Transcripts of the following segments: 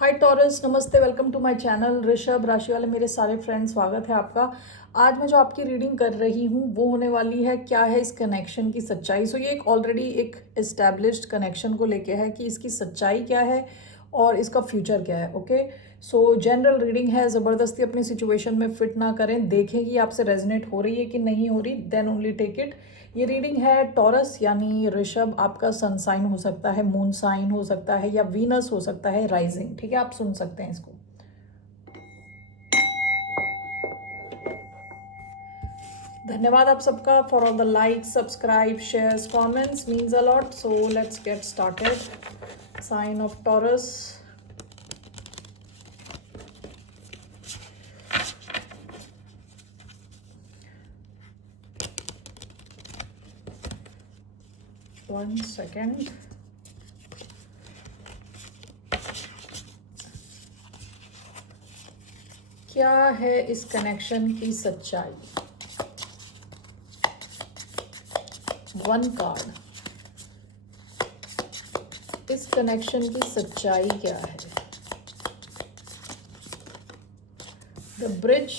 हाय Taurus, नमस्ते, welcome to my channel. ऋषभ राशि वाले मेरे सारे फ्रेंड्स, स्वागत है आपका। आज मैं जो आपकी रीडिंग कर रही हूँ वो होने वाली है क्या है इस कनेक्शन की सच्चाई। सो ये एक ऑलरेडी एक एस्टैब्लिश्ड कनेक्शन को लेके है कि इसकी सच्चाई क्या है और इसका फ्यूचर क्या है। ओके, सो जनरल रीडिंग है, ज़बरदस्ती अपनी सिचुएशन में फिट ना करें, देखें कि आपसे रेजनेट हो रही है कि नहीं हो रही, देन ओनली टेक इट। ये रीडिंग है टॉरस यानी ऋषभ, आपका सन साइन हो सकता है, मून साइन हो सकता है या वीनस हो सकता है, राइजिंग। ठीक है, आप सुन सकते हैं इसको। धन्यवाद आप सबका for all the like, subscribe, shares, comments, means a lot. So let's get started. Sign of Taurus. One second. क्या है इस कनेक्शन की सच्चाई? One card. इस कनेक्शन की सच्चाई क्या है? The bridge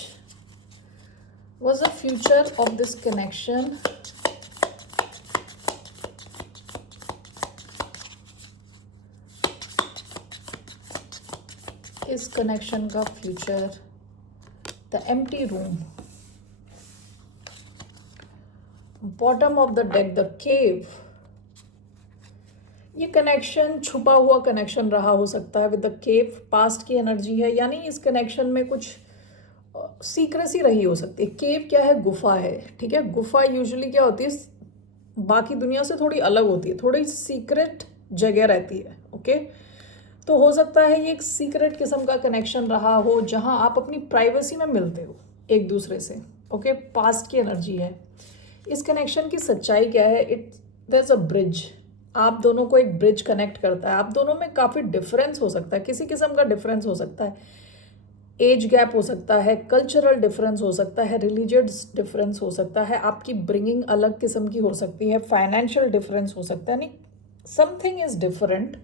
was the future of this connection. इस कनेक्शन का future. The empty room. Bottom of the deck the cave. ये कनेक्शन छुपा हुआ कनेक्शन रहा हो सकता है विद द केव। पास्ट की एनर्जी है, यानी इस कनेक्शन में कुछ सीक्रेसी रही हो सकती है। केव क्या है? गुफा है। ठीक है, गुफा यूजुअली क्या होती है, बाकी दुनिया से थोड़ी अलग होती है, थोड़ी सीक्रेट जगह रहती है। ओके, तो हो सकता है ये एक सीक्रेट किस्म का कनेक्शन रहा हो जहां आप अपनी प्राइवेसी में मिलते हो एक दूसरे से। ओके, पास्ट की एनर्जी है। इस कनेक्शन की सच्चाई क्या है? There is a bridge. आप दोनों को एक ब्रिज कनेक्ट करता है। आप दोनों में काफ़ी डिफरेंस हो सकता है, किसी किस्म का डिफरेंस हो सकता है। एज गैप हो सकता है, कल्चरल डिफरेंस हो सकता है, रिलीजियस डिफरेंस हो सकता है, आपकी ब्रिंगिंग अलग किस्म की हो सकती है, फाइनेंशियल डिफरेंस हो सकता है, नहीं समथिंग इज डिफरेंट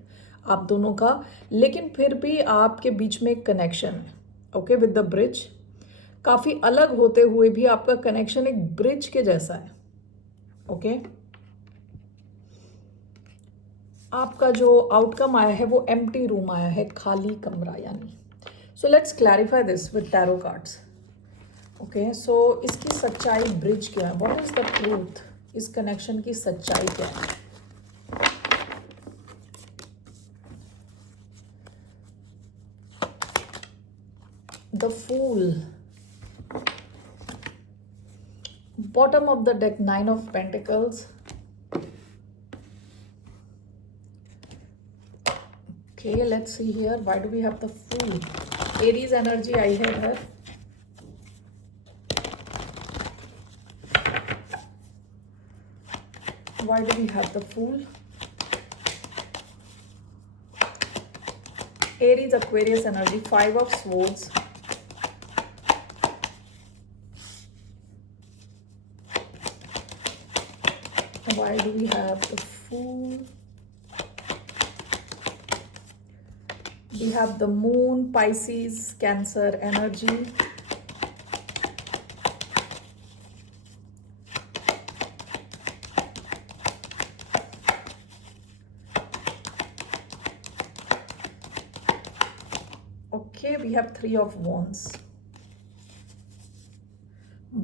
आप दोनों का, लेकिन फिर भी आपके बीच में एक कनेक्शन है। Okay, with the bridge. काफ़ी अलग होते हुए भी आपका कनेक्शन एक ब्रिज के जैसा है। ओके, आपका जो आउटकम आया है वो एम्प्टी रूम आया है, खाली कमरा यानी। So let's clarify this with tarot cards. Okay, so इसकी सच्चाई ब्रिज क्या है? What is the truth? इस कनेक्शन की सच्चाई क्या है? The fool. Bottom of the deck nine of pentacles. Okay, let's see here. Why do we have the Fool? Aries energy I had here. Why do we have the Fool? Aries, Aquarius energy. Five of Swords. Why do we have the Fool? We have the Moon, Pisces, Cancer energy. Okay, we have Three of Wands.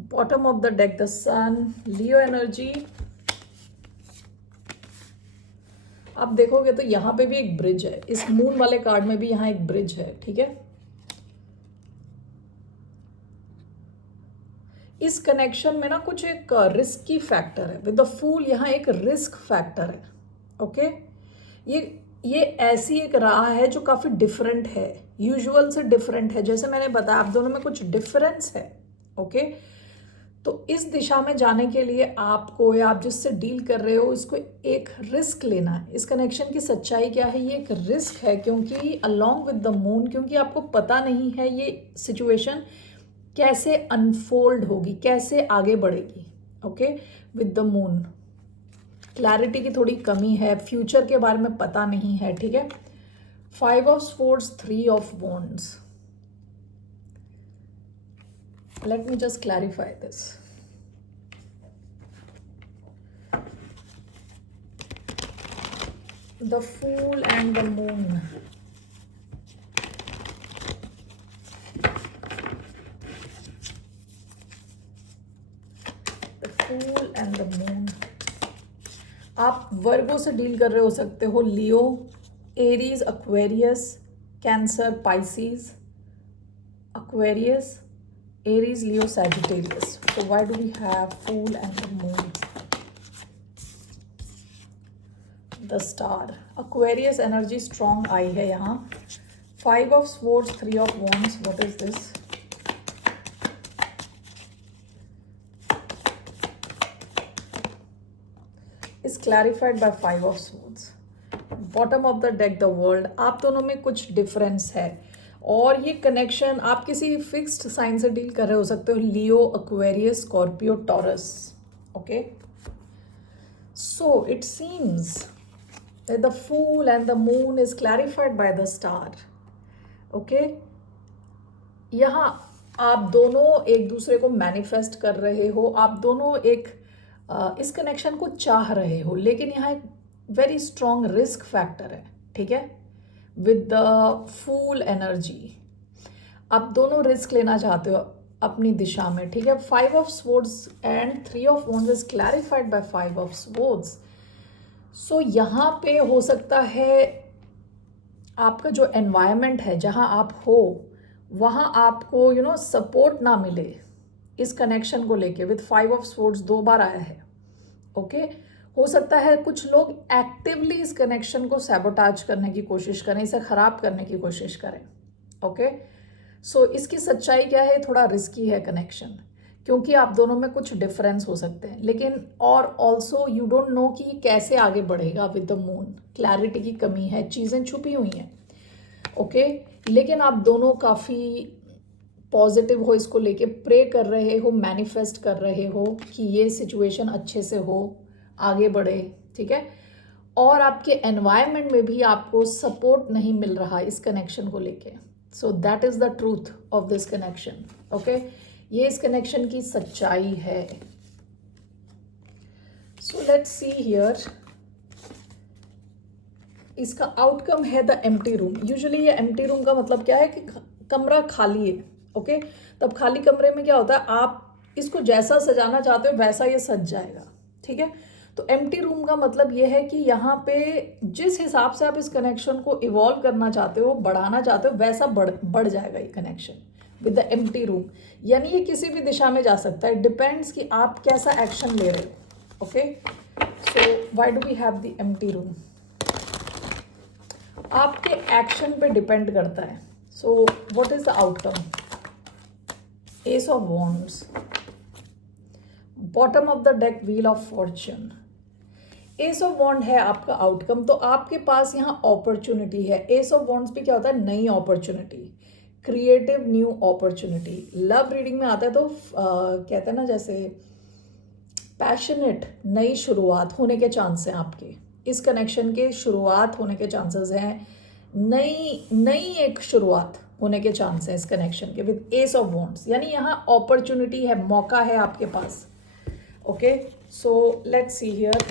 Bottom of the deck, the Sun, Leo energy. आप देखोगे तो यहाँ पे भी एक bridge है, इस moon वाले कार्ड में भी यहाँ एक ब्रिज है। ठीक है, इस कनेक्शन में ना कुछ एक रिस्की फैक्टर है। विद द फूल यहाँ एक रिस्क फैक्टर है। ओके, ये ऐसी एक राह है जो काफ़ी डिफरेंट है, यूजुअल से डिफरेंट है। जैसे मैंने बताया, आप दोनों में कुछ डिफरेंस है। ओके, तो इस दिशा में जाने के लिए आपको या आप जिससे डील कर रहे हो इसको एक रिस्क लेना है। इस कनेक्शन की सच्चाई क्या है? ये एक रिस्क है, क्योंकि अलोंग विद द मून, क्योंकि आपको पता नहीं है ये सिचुएशन कैसे अनफोल्ड होगी, कैसे आगे बढ़ेगी। Okay, with the moon clarity की थोड़ी कमी है, फ्यूचर के बारे में पता नहीं है। ठीक है, 5 of swords, 3 of wands. Let me just clarify this. The Fool and the Moon. The Fool and the Moon. आप वर्गो से डील कर रहे हो सकते हो, Leo, Aries, Aquarius, Cancer, Pisces, Aquarius, Aries, Leo, Sagittarius. So why do we have Fool and the Moon? The Star. Aquarius energy strong आई है यहाँ. 5 of swords, 3 of wands. What is this? Is clarified by 5 of swords. Bottom of the deck, the World. आप दोनों में कुछ difference है और ये connection आप किसी फिक्स्ड साइन से डील कर रहे हो सकते हो, Leo, Aquarius, Scorpio, Taurus. Okay, so it seems that the Fool and the Moon is clarified by the Star. Okay, यहाँ आप दोनों एक दूसरे को मैनिफेस्ट कर रहे हो, आप दोनों एक इस कनेक्शन को चाह रहे हो, लेकिन यहाँ एक वेरी स्ट्रॉन्ग रिस्क फैक्टर है. ठीक है, विद द फूल एनर्जी आप दोनों रिस्क लेना चाहते हो अपनी दिशा में. ठीक है, 5 of swords and 3 of wands is clarified by 5 of swords. सो यहाँ पे हो सकता है आपका जो एनवायरनमेंट है जहाँ आप हो वहाँ आपको सपोर्ट ना मिले इस कनेक्शन को लेके. विद 5 of swords 2 बार आया है. ओके, हो सकता है कुछ लोग एक्टिवली इस कनेक्शन को सैबोटाज करने की कोशिश करें, इसे ख़राब करने की कोशिश करें. ओके, सो इसकी सच्चाई क्या है? थोड़ा रिस्की है कनेक्शन, क्योंकि आप दोनों में कुछ डिफरेंस हो सकते हैं, लेकिन और ऑल्सो यू डोंट नो कि कैसे आगे बढ़ेगा. विद द मून क्लैरिटी की कमी है, चीज़ें छुपी हुई हैं. ओके, लेकिन आप दोनों काफ़ी पॉजिटिव हो, इसको लेके प्रे कर रहे हो, मैनिफेस्ट कर रहे हो कि ये सिचुएशन अच्छे से हो, आगे बढ़े. ठीक है, और आपके एनवायरनमेंट में भी आपको सपोर्ट नहीं मिल रहा इस कनेक्शन को लेके. So that is the truth of this connection. Okay, ये इस कनेक्शन की सच्चाई है. सो लेट्स सी हियर. इसका आउटकम है द एम्प्टी रूम. यूजुअली ये एम्प्टी रूम का मतलब क्या है कि कमरा खाली है. ओके, तब खाली कमरे में क्या होता है, आप इसको जैसा सजाना चाहते हो वैसा ये सज जाएगा. ठीक है, तो एम्प्टी रूम का मतलब ये है कि यहाँ पे जिस हिसाब से आप इस कनेक्शन को इवॉल्व करना चाहते हो, बढ़ाना चाहते हो, वैसा बढ़ जाएगा ये connection with the empty room. यानी ये किसी भी दिशा में जा सकता है, डिपेंड्स कि आप कैसा एक्शन ले रहे हो. Okay, so why do we have the empty room? आपके एक्शन पे डिपेंड करता है. So what is the outcome? Ace of wands. Bottom of the deck, wheel of fortune. Ace of wand है आपका आउटकम, तो आपके पास यहाँ अपॉर्चुनिटी है. एस ऑफ वॉन्ड्स भी क्या होता है? नई opportunity, creative new opportunity. Love reading में आता है तो कहते हैं ना, जैसे पैशनेट, नई शुरुआत होने के चांस हैं आपके. इस कनेक्शन के शुरुआत होने के चांसेस हैं, नई एक शुरुआत होने के चांस है इस कनेक्शन के विद एस ऑफ वॉन्ड्स. यानी यहाँ अपॉर्चुनिटी है, मौका है आपके पास. Okay, so let's see here.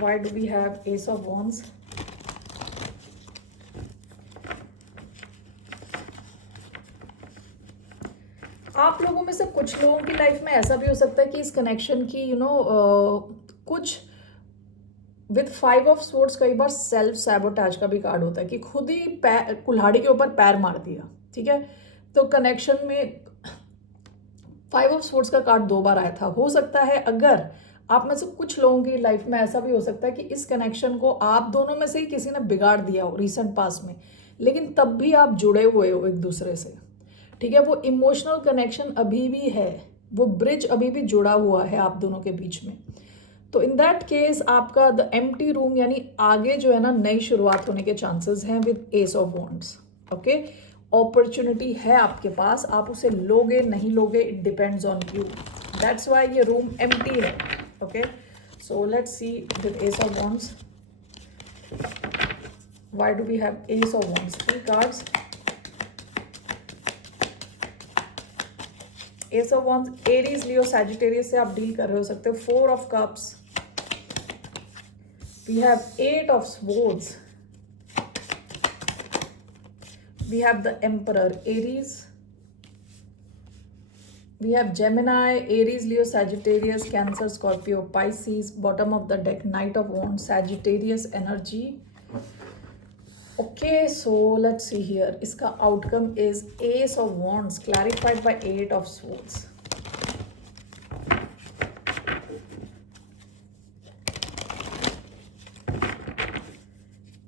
Why do we have Ace of Wands? आप लोगों में से कुछ लोगों की लाइफ में ऐसा भी हो सकता है कि इस कनेक्शन की कुछ विद 5 of swords कई बार सेल्फ सैबोटाज का भी कार्ड होता है कि खुद ही कुल्हाड़ी के ऊपर पैर मार दिया. ठीक है, तो कनेक्शन में 5 of swords का कार्ड 2 बार आया था. हो सकता है अगर आप में से कुछ लोगों की लाइफ में ऐसा भी हो सकता है कि इस कनेक्शन को आप दोनों में से ही किसी ने बिगाड़ दिया हो रिसेंट पास्ट में, लेकिन तब भी आप जुड़े हुए हो एक दूसरे से. ठीक है, वो इमोशनल कनेक्शन अभी भी है, वो ब्रिज अभी भी जुड़ा हुआ है आप दोनों के बीच में. तो इन दैट केस आपका द एम्प्टी रूम यानी आगे जो है ना, नई शुरुआत होने के चांसेस हैं with S of wands. Okay, opportunity है आपके पास, आप उसे लोगे नहीं लोगे, it depends on you. That's why ये रूम एम्प्टी है. Okay, so let's see with Ace of Wands. Why do we have Ace of Wands? 3 cards. Ace of Wands, Aries, Leo, Sagittarius से आप डील कर रहे हो सकते हो. 4 of Cups. We have 8 of Swords. We have the Emperor, Aries. We have Gemini, Aries, Leo, Sagittarius, Cancer, Scorpio, Pisces. Bottom of the deck, Knight of Wands, Sagittarius energy. Okay, so let's see here. इसका outcome is Ace of Wands, clarified by 8 of Swords.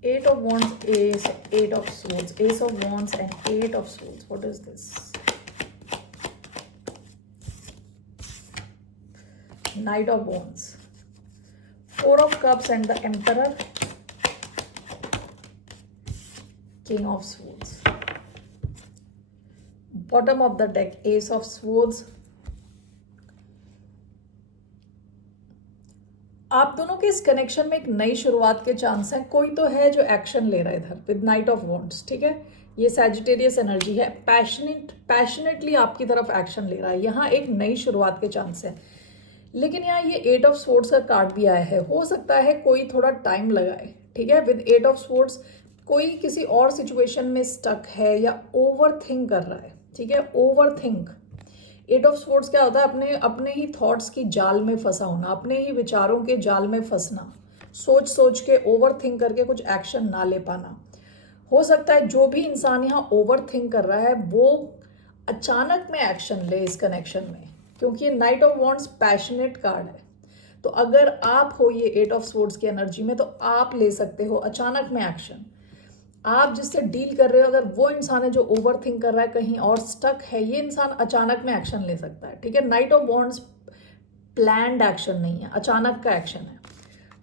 Eight of Wands, Ace, 8 of Swords, Ace of Wands and 8 of Swords. What is this? Knight of Wands, 4 of Cups and the Emperor, King of Swords. Bottom of the deck, Ace of Swords. आप दोनों के इस connection में एक नई शुरुआत के chance हैं. कोई तो है जो एक्शन ले रहा है इधर विद नाइट ऑफ वॉन्ड्स. ठीक है, ये सैजिटेरियस एनर्जी है. पैशनेटली आपकी तरफ एक्शन ले रहा है. यहाँ एक नई शुरुआत के चांस है. लेकिन यहाँ ये 8 ऑफ स्वॉर्ड्स का कार्ड भी आया है. हो सकता है कोई थोड़ा टाइम लगाए. ठीक है, विद 8 ऑफ स्वॉर्ड्स कोई किसी और सिचुएशन में स्टक है या ओवर थिंक कर रहा है. ठीक है, ओवर थिंक. 8 ऑफ स्वॉर्ड्स क्या होता है? अपने ही थॉट्स की जाल में फंसा होना, अपने ही विचारों के जाल में फंसना, सोच के ओवर थिंक करके कुछ एक्शन ना ले पाना. हो सकता है जो भी इंसान यहाँ ओवर थिंक कर रहा है वो अचानक में एक्शन ले इस कनेक्शन में, क्योंकि ये night of wands passionate card है. तो अगर आप हो ये 8 ऑफ स्वॉर्ड्स की एनर्जी में तो आप ले सकते हो अचानक में एक्शन. आप जिससे डील कर रहे हो, अगर वो इंसान है जो ओवर थिंक कर रहा है, कहीं और स्टक है, ये इंसान अचानक में एक्शन ले सकता है. ठीक है, Knight of Wands planned action नहीं है, अचानक का एक्शन है.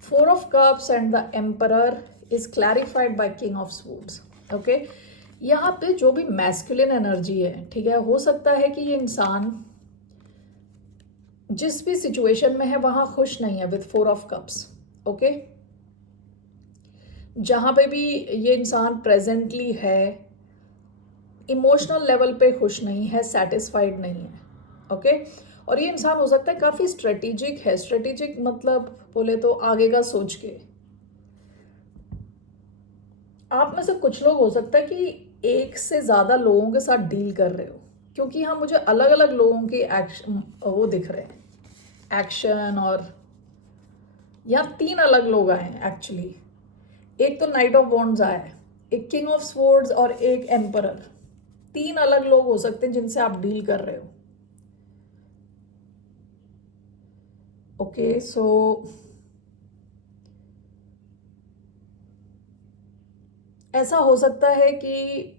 4 of Cups and the Emperor is clarified by King of Swords. Okay, यहाँ पे जो भी मैस्कुलिन एनर्जी है, ठीक है, हो सकता है कि ये इंसान जिस भी सिचुएशन में है वहां खुश नहीं है विद 4 ऑफ कप्स. ओके, जहाँ पे भी ये इंसान प्रेजेंटली है, इमोशनल लेवल पे खुश नहीं है, सेटिस्फाइड नहीं है. ओके, और ये इंसान हो सकता है काफ़ी स्ट्रेटेजिक है. स्ट्रेटेजिक मतलब बोले तो आगे का सोच के. आप में से कुछ लोग हो सकता है कि एक से ज़्यादा लोगों के साथ डील कर रहे हो, क्योंकि यहाँ मुझे अलग अलग लोगों के एक्शन वो दिख रहे हैं, एक्शन. और यहाँ 3 अलग लोग आए हैं एक्चुअली. एक तो नाइट ऑफ वॉन्ड्स आया है, एक किंग ऑफ स्वॉर्ड्स और एक एम्परर. 3 अलग लोग हो सकते हैं जिनसे आप डील कर रहे हो. ओके, सो ऐसा हो सकता है कि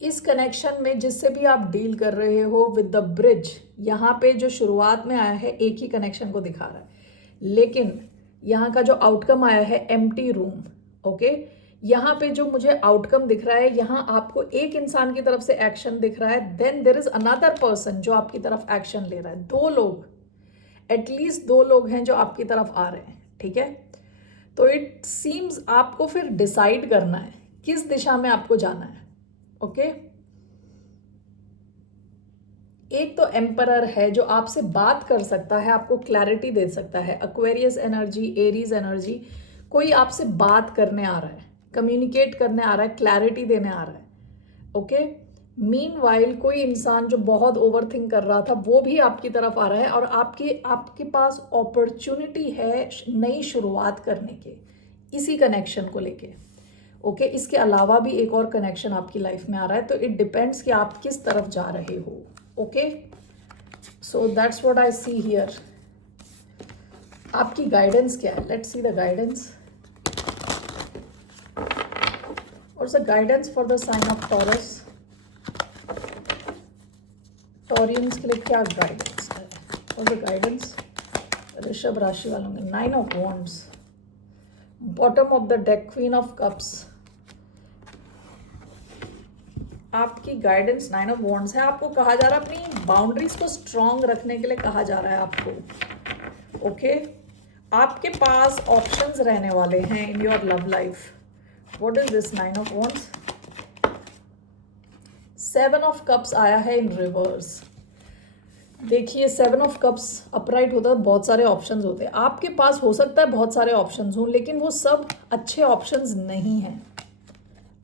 इस कनेक्शन में जिससे भी आप डील कर रहे हो विद द ब्रिज, यहाँ पे जो शुरुआत में आया है एक ही कनेक्शन को दिखा रहा है, लेकिन यहाँ का जो आउटकम आया है एम्प्टी रूम. ओके, यहाँ पे जो मुझे आउटकम दिख रहा है, यहाँ आपको एक इंसान की तरफ से एक्शन दिख रहा है, then there is another person जो आपकी तरफ एक्शन ले रहा है. 2 लोग, एटलीस्ट 2 लोग हैं जो आपकी तरफ आ रहे हैं. ठीक है, तो इट सीम्स आपको फिर डिसाइड करना है किस दिशा में आपको जाना है. ओके, एक तो एम्परर है जो आपसे बात कर सकता है, आपको क्लैरिटी दे सकता है. एक्वेरियस एनर्जी, एरीज एनर्जी, कोई आपसे बात करने आ रहा है, कम्युनिकेट करने आ रहा है, क्लैरिटी देने आ रहा है. ओके, मीनवाइल कोई इंसान जो बहुत ओवरथिंक कर रहा था वो भी आपकी तरफ आ रहा है और आपके पास अपॉर्चुनिटी है नई शुरुआत करने के इसी कनेक्शन को लेके. ओके, इसके अलावा भी एक और कनेक्शन आपकी लाइफ में आ रहा है. तो इट डिपेंड्स कि आप किस तरफ जा रहे हो. Okay, so that's what I see here. आपकी गाइडेंस क्या है? Let's see the guidance. और the guidance for the sign of Taurus. Taureans के लिए क्या गाइडेंस है? और द गाइडेंस ऋषभ राशि वालों में 9 of wands. Bottom of the deck queen of cups. आपकी गाइडेंस 9 ऑफ वॉन्ड्स है. आपको कहा जा रहा है अपनी बाउंड्रीज को स्ट्रांग रखने के लिए कहा जा रहा है आपको. ओके, आपके पास ऑप्शंस रहने वाले हैं in your love life. What is this 9 of wands? 7 of cups आया है इन रिवर्स। देखिए 7 ऑफ कप्स अपराइट होता है, बहुत सारे ऑप्शंस होते हैं आपके पास। हो सकता है बहुत सारे ऑप्शंस हों, लेकिन वो सब अच्छे ऑप्शंस नहीं हैं।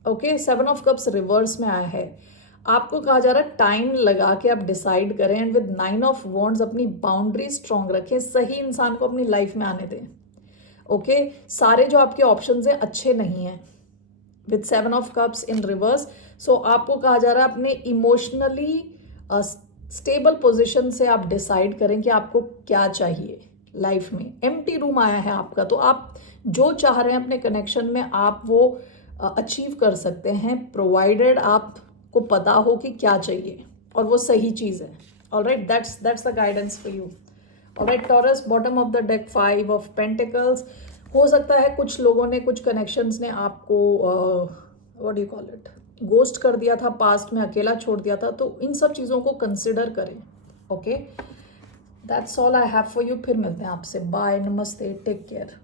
ओके, 7 ऑफ कप्स रिवर्स में आया है। आपको कहा जा रहा है टाइम लगा के आप डिसाइड करें, एंड विद 9 ऑफ वॉन्ड्स अपनी बाउंड्री स्ट्रॉन्ग रखें, सही इंसान को अपनी लाइफ में आने दें। ओके, सारे जो आपके ऑप्शंस हैं अच्छे नहीं हैं with 7 of cups in reverse. So आपको कहा जा रहा है अपने इमोशनली स्टेबल पोजीशन से आप डिसाइड करें कि आपको क्या चाहिए लाइफ में। एम्प्टी रूम आया है आपका, तो आप जो चाह रहे हैं अपने कनेक्शन में आप वो अचीव कर सकते हैं, प्रोवाइडेड आपको पता हो कि क्या चाहिए और वो सही चीज़ है। Alright, that's the guidance for you. Alright taurus, bottom of the deck 5 of pentacles. हो सकता है कुछ लोगों ने, कुछ कनेक्शंस ने आपको what do you call it, ghost कर दिया था, पास्ट में अकेला छोड़ दिया था, तो इन सब चीज़ों को कंसिडर करें। Okay, that's all I have for you. फिर मिलते हैं आपसे। बाय, नमस्ते, टेक केयर।